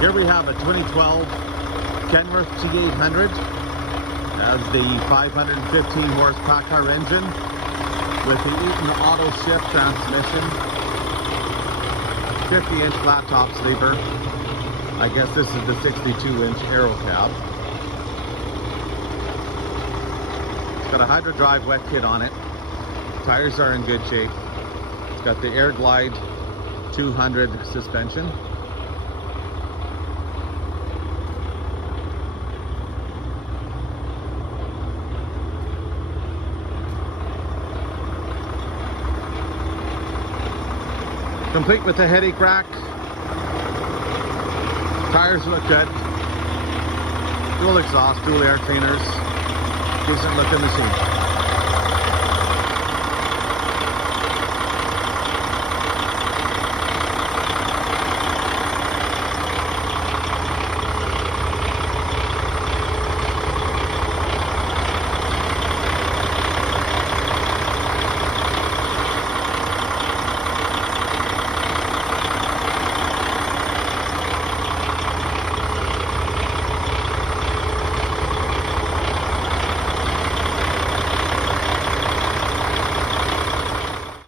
Here we have a 2012 Kenworth T800. Has the 515 horse Paccar engine with the Eaton Ultrashift transmission. 50-inch flat top sleeper. I guess this is the 62-inch aero cab. It's got a HydroDrive wet kit on it. Tires are in good shape. It's got the Air Glide 200 suspension. Complete with the headache rack. Tires look good. Dual exhaust, dual air cleaners. Decent looking machine.